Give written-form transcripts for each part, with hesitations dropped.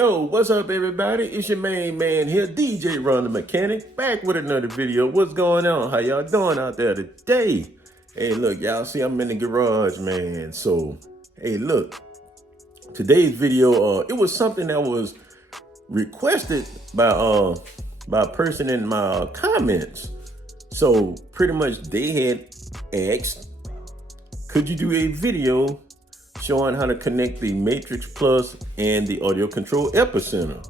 Yo, what's up, everybody? It's your main man here, DJ Ron the Mechanic, back with another video. What's going on? How y'all doing out there today? Hey, look, y'all see I'm in the garage, man. So, hey, look, today's video, it was something that was requested by a person in my comments. So, pretty much they had asked, could you do a video showing how to connect the Matrix Plus and the audio control Epicenter?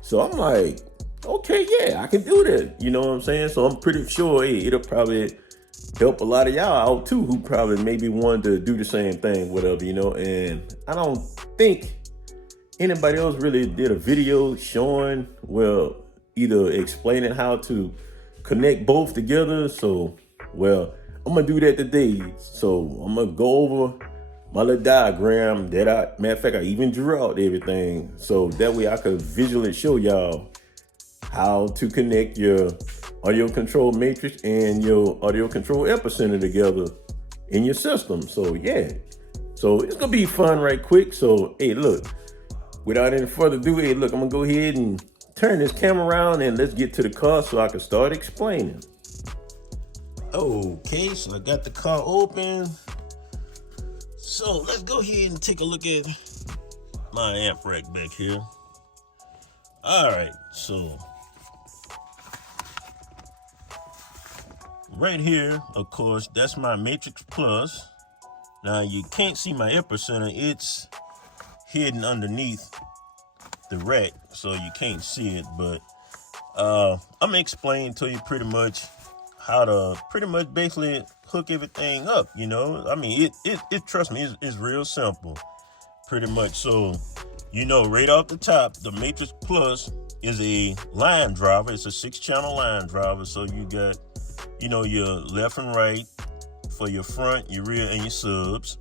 So I'm like, okay, yeah, I can do that. You know what I'm saying? So I'm pretty sure it'll probably help a lot of y'all out too, who probably maybe wanted to do the same thing, whatever, you know. And I don't think anybody else really did a video showing, well, either explaining how to connect both together. So, well, I'm gonna do that today. So I'm gonna go over my little diagram that matter of fact, I even drew out everything. So that way I could visually show y'all how to connect your audio control matrix and your audio control Epicenter together in your system. So yeah, so it's gonna be fun right quick. So, hey, look, without any further ado, hey, look, I'm gonna go ahead and turn this camera around and let's get to the car so I can start explaining. Okay, so I got the car open. So let's go ahead and take a look at my amp rack back here. All right, so right here, of course, that's my Matrix Plus. Now you can't see my Epicenter, it's hidden underneath the rack, so you can't see it, but I'm gonna explain to you pretty much how to basically hook everything up, you know. I mean, it trust me, it's real simple, pretty much. So, you know, right off the top, the Matrix Plus is a line driver. It's a 6-channel line driver. So you got, you know, your left and right for your front, your rear, and your subs.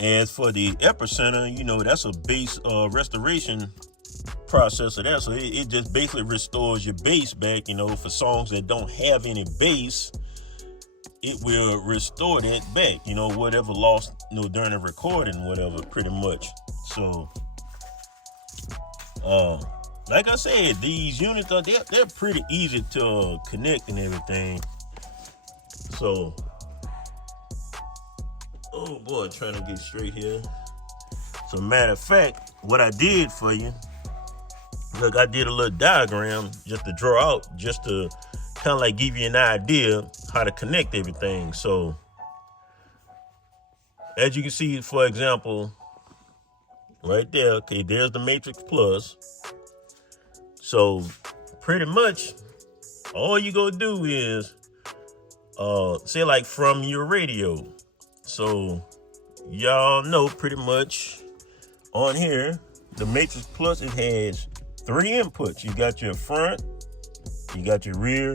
As for the Epicenter, you know, that's a bass restoration processor there, so it just basically restores your bass back. You know, for songs that don't have any bass, it will restore that back, you know, whatever lost, you know, during the recording, whatever, pretty much. So like I said, these units are they're pretty easy to connect and everything. So, oh boy, trying to get straight here. So matter of fact, what I did for you, look, I did a little diagram just to draw out, just to kind of like give you an idea how to connect everything. So as you can see, for example, right there, okay, there's the Matrix Plus. So pretty much all you gonna do is say like from your radio. So y'all know pretty much on here, the Matrix Plus, it has 3 inputs. You got your front, you got your rear,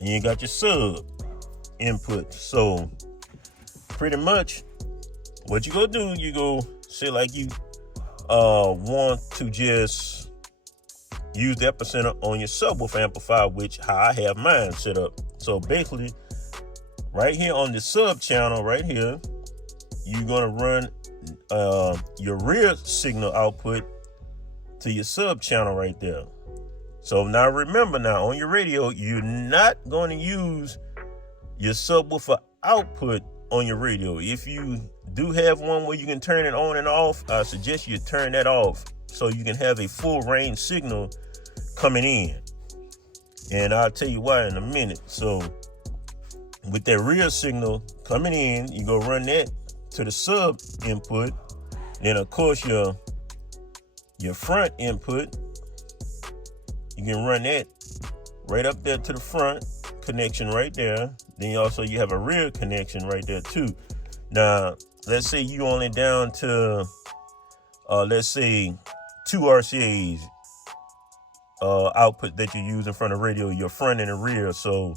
and you got your sub input. So pretty much what you go do, you go say like you want to just use the Epicenter on your subwoofer amplifier, which how I have mine set up. So basically right here on the sub channel right here, you're gonna run your rear signal output to your sub channel right there. So now remember, now on your radio, you're not going to use your subwoofer output on your radio. If you do have one where you can turn it on and off, I suggest you turn that off so you can have a full range signal coming in. And I'll tell you why in a minute. So with that rear signal coming in, you go run that to the sub input. Then of course your front input, you can run that right up there to the front connection right there. Then you have a rear connection right there too. Now, let's say you only down to, let's say 2 RCAs output that you use in front of radio, your front and the rear. So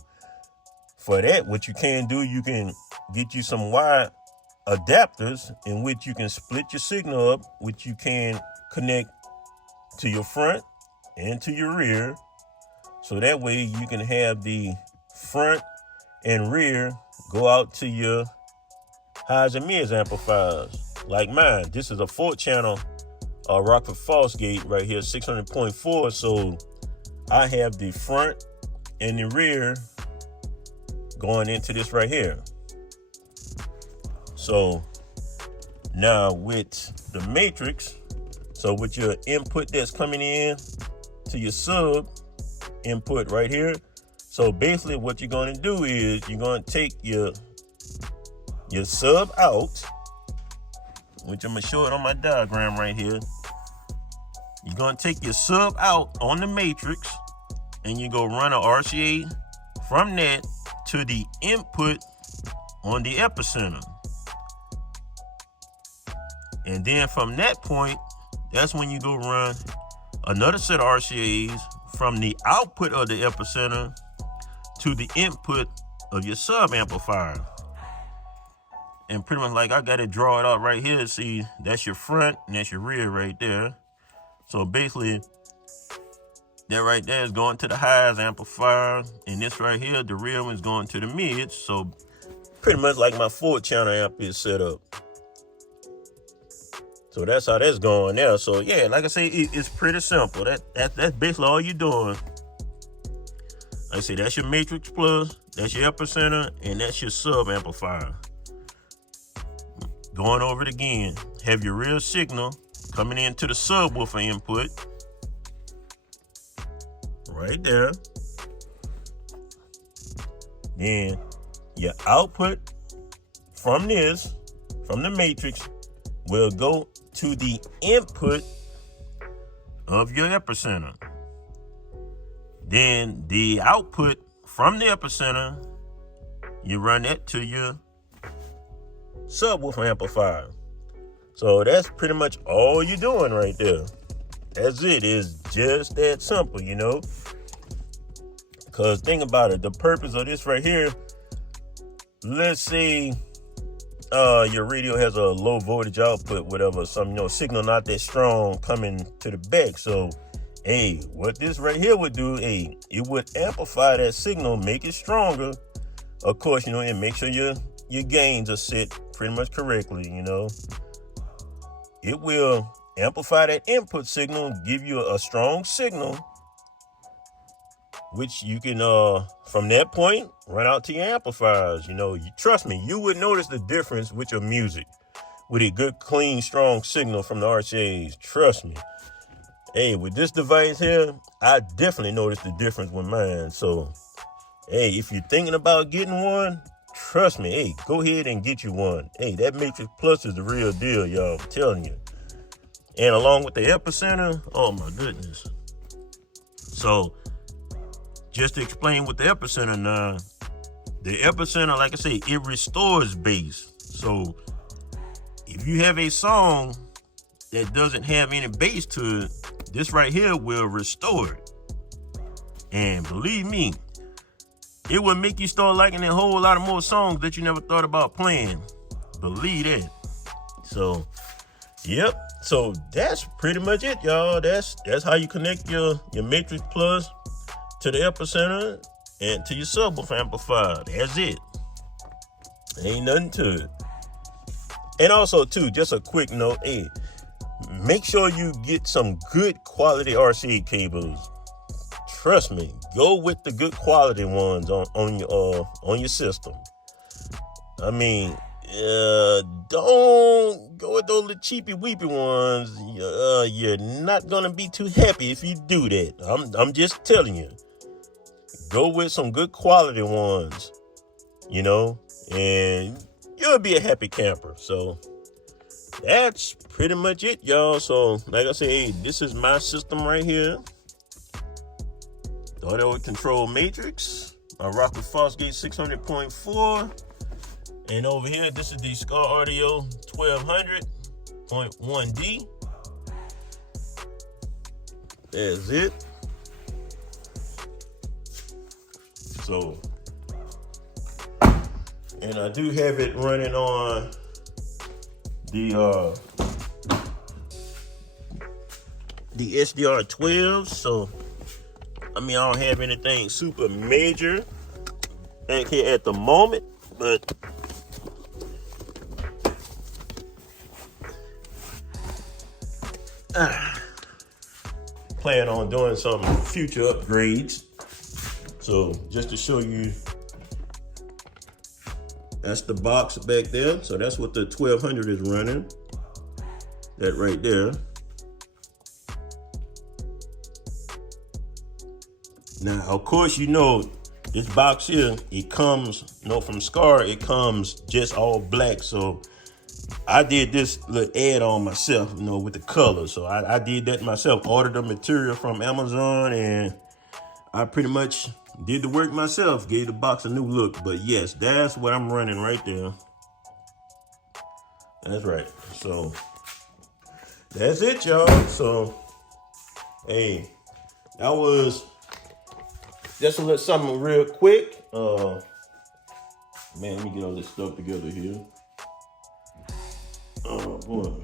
for that, what you can do, you can get you some wire adapters in which you can split your signal up, which you can connect to your front and to your rear. So that way you can have the front and rear go out to your highs and mids amplifiers. like mine. This is a 4-channel Rockford Fosgate right here, 600.4. So I have the front and the rear going into this right here. So now with the matrix, so with your input that's coming in to your sub input right here. So basically what you're going to do is you're going to take your sub out, which I'm going to show it on my diagram right here. You're going to take your sub out on the matrix and you go run an RCA from that to the input on the epicenter. And then from that point, that's when you go run another set of RCAs from the output of the epicenter to the input of your sub amplifier. And pretty much like I got to draw it out right here. See, that's your front and that's your rear right there. So basically, that right there is going to the highs amplifier, and this right here, the rear one, is going to the mids. So pretty much like my 4-channel amp is set up. So that's how that's going there. So yeah, like I say, it's pretty simple. That's basically all you're doing. Like I say, that's your matrix plus, that's your epicenter, and that's your sub amplifier. Going over it again, have your real signal coming into the subwoofer input right there. Then your output from this, from the matrix, will go to the input of your epicenter. Then the output from the epicenter, you run that to your subwoofer amplifier. So that's pretty much all you're doing right there. That's it. It's just that simple, you know. Because think about it, the purpose of this right here, let's say your radio has a low voltage output, whatever, some signal not that strong coming to the back. So hey, what this right here would do, hey, it would amplify that signal, make it stronger. Of course, and make sure your gains are set pretty much correctly, It will amplify that input signal, give you a strong signal, which you can, from that point, run out to your amplifiers. You trust me, you would notice the difference with your music, with a good, clean, strong signal from the RCAs. Trust me. Hey, with this device here, I definitely noticed the difference with mine. So, hey, if you're thinking about getting one, trust me, hey, go ahead and get you one. Hey, that Matrix Plus is the real deal, y'all. I'm telling you. And along with the epicenter, oh my goodness. So, just to explain with the epicenter now, the epicenter, like I say, it restores bass. So, if you have a song that doesn't have any bass to it, this right here will restore it. And believe me, it will make you start liking a whole lot of more songs that you never thought about playing. Believe that. So, yep. So that's pretty much it, y'all. That's how you connect your Matrix Plus to the epicenter and to your subwoofer amplifier. That's it. Ain't nothing to it. And also, too, just a quick note, hey, make sure you get some good quality RCA cables. Trust me, go with the good quality ones on your system. I mean, don't go with those little cheapy weepy ones. You're not gonna be too happy if you do that. I'm just telling you. Go with some good quality ones, and you'll be a happy camper. So that's pretty much it, y'all. So like I say, this is my system right here. The audio control matrix, my Rockford Fosgate 600.4. And over here, this is the Scar Audio 1200.1D. That's it. So, and I do have it running on the SDR12. So, I mean, I don't have anything super major back here at the moment, but Plan on doing some future upgrades. So just to show you, that's the box back there. So that's what the 1200 is running. That right there. Now, of course, you know, this box here, it comes, you know, from Scar, it comes just all black. So I did this little add-on myself, you know, with the color. So I did that myself, ordered the material from Amazon, and I pretty much did the work myself, gave the box a new look. But yes, that's what I'm running right there. That's right. So that's it, y'all. So, hey, that was just a little something real quick. Man, let me get all this stuff together here. Oh boy.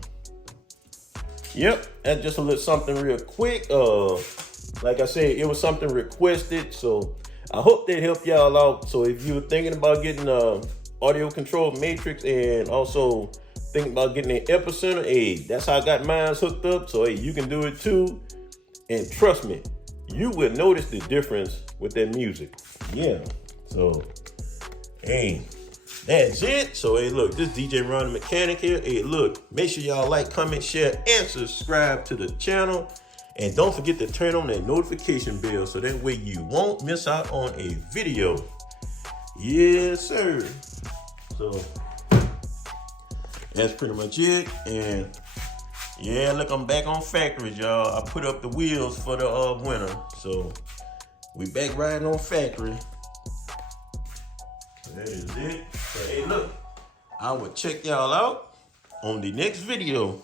Yep, that's just a little something real quick. Like I said, it was something requested, so I hope that helped y'all out. So if you're thinking about getting audio control matrix and also thinking about getting an Epicenter, hey, that's how I got mine hooked up. So hey, you can do it too. And trust me, you will notice the difference with that music. Yeah. So hey, that's it. So hey, look, this DJ Ron the Mechanic here. Hey, look, make sure y'all like, comment, share, and subscribe to the channel. And don't forget to turn on that notification bell so that way you won't miss out on a video. Yes, sir. So that's pretty much it. And yeah, look, I'm back on factories, y'all. I put up the wheels for the winter. So we back riding on factory. That is it. So hey, look, I will check y'all out on the next video.